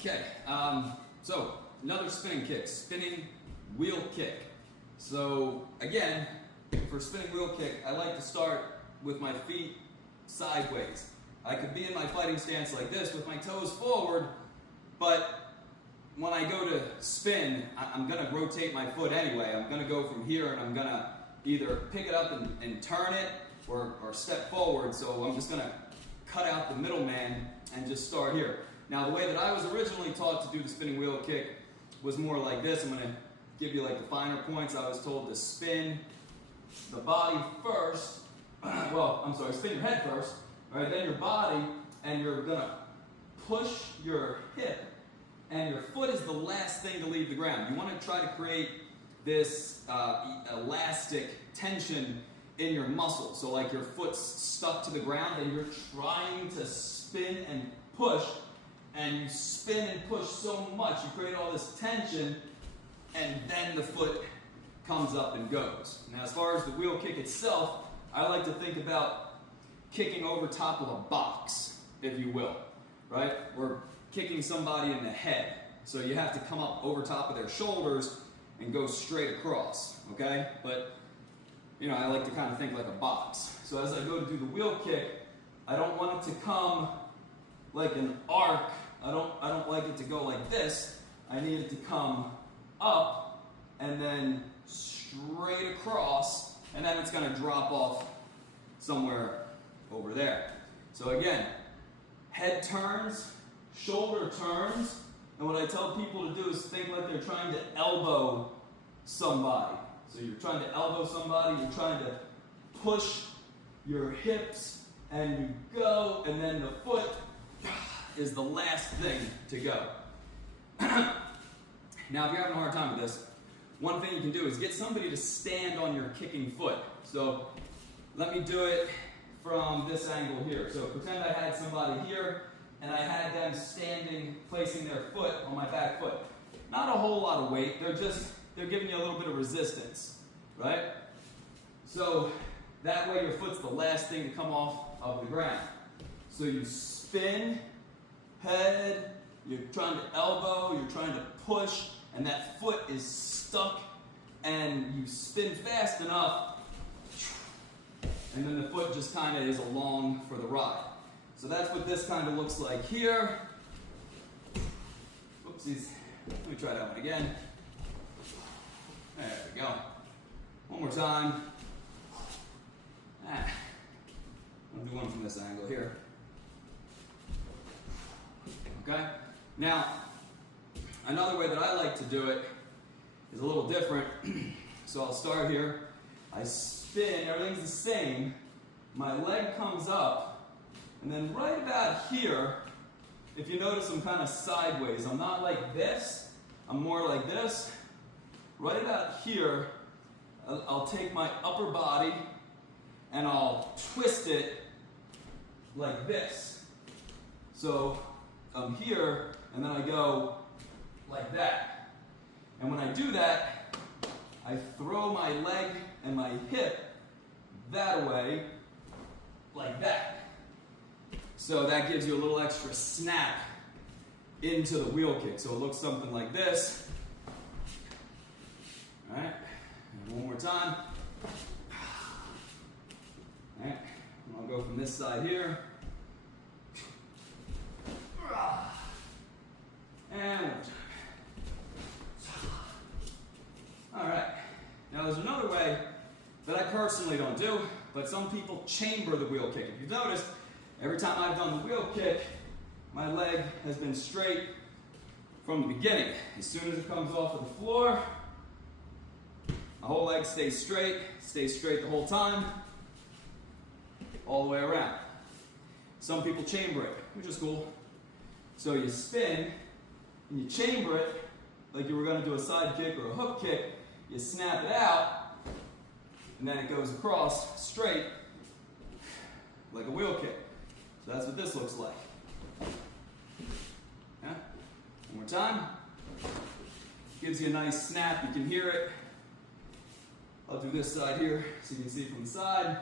Okay, so another spinning kick, spinning wheel kick. So again, for spinning wheel kick, I like to start with my feet sideways. I could be in my fighting stance like this with my toes forward, but when I go to spin, I'm going to rotate my foot anyway. I'm going to go from here and I'm going to either pick it up and turn it or step forward. So I'm just going to cut out the middleman and just start here. Now the way that I was originally taught to do the spinning wheel kick was more like this. I'm going to give you like the finer points. I was told to spin the body first. Spin your head first, right? Then your body, and you're going to push your hip, and your foot is the last thing to leave the ground. You want to try to create this elastic tension in your muscle. So like your foot's stuck to the ground and you're trying to spin and push, and you spin and push so much, you create all this tension, and then the foot comes up and goes. Now as far as the wheel kick itself, I like to think about kicking over top of a box, if you will, right? We're kicking somebody in the head. So you have to come up over top of their shoulders and go straight across, okay? But, you know, I like to kind of think like a box. So as I go to do the wheel kick, I don't want it to come like an arc. I don't like it to go like this. I need it to come up and then straight across, and then it's going to drop off somewhere over there. So again, head turns, shoulder turns, and what I tell people to do is think like they're trying to elbow somebody. So you're trying to elbow somebody, you're trying to push your hips, and you go, and then the foot is the last thing to go. Now, if you're having a hard time with this, one thing you can do is get somebody to stand on your kicking foot. So let me do it from this angle here. So pretend I had somebody here, and I had them standing, placing their foot on my back foot. Not a whole lot of weight, they're giving you a little bit of resistance, right? So that way your foot's the last thing to come off of the ground. So you spin, head, you're trying to elbow, you're trying to push, and that foot is stuck, and you spin fast enough, and then the foot just kind of is along for the ride. So that's what this kind of looks like here. Oopsies. Let me try that one again. There we go. One more time. I'll do one from this angle here. Okay? Now, another way that I like to do it is a little different. So I'll start here. I spin, everything's the same. My leg comes up, and then right about here, if you notice, I'm kind of sideways. I'm not like this, I'm more like this. Right about here, I'll take my upper body and I'll twist it like this. So I'm here, and then I go like that. And when I do that, I throw my leg and my hip that way, like that. So that gives you a little extra snap into the wheel kick. So it looks something like this. All right, and one more time. All right, and I'll go from this side here. And one more time. All right, now there's another way that I personally don't do, but some people chamber the wheel kick. If you've noticed, every time I've done the wheel kick, my leg has been straight from the beginning. As soon as it comes off of the floor, my whole leg stays straight the whole time, all the way around. Some people chamber it, which is cool. So you spin, and you chamber it, like you were going to do a side kick or a hook kick. You snap it out, and then it goes across straight, like a wheel kick. So that's what this looks like. Yeah? One more time. Gives you a nice snap, you can hear it. I'll do this side here so you can see it from the side.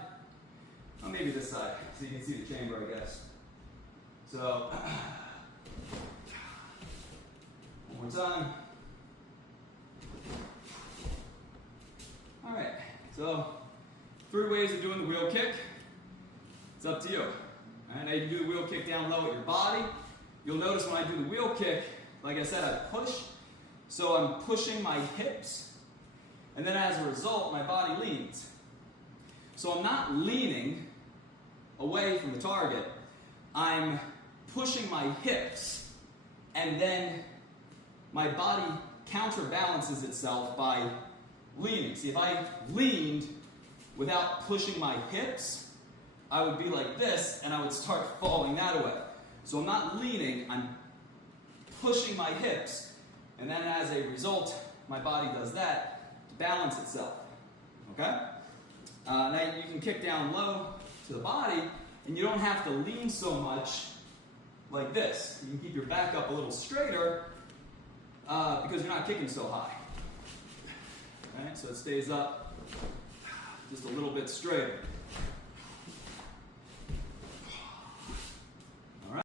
Or maybe this side so you can see the chamber, I guess. So One more time. All right, so 3 ways of doing the wheel kick. It's up to you. All right, now you can do the wheel kick down low at your body. You'll notice when I do the wheel kick, like I said, I push. So I'm pushing my hips, and then as a result, my body leans. So I'm not leaning away from the target. I'm pushing my hips, and then my body counterbalances itself by leaning. See, if I leaned without pushing my hips, I would be like this, and I would start falling that way. So I'm not leaning, I'm pushing my hips, and then as a result, my body does that to balance itself. Okay? Now you can kick down low to the body, and you don't have to lean so much like this. You can keep your back up a little straighter because you're not kicking so high. All right? So it stays up just a little bit straighter.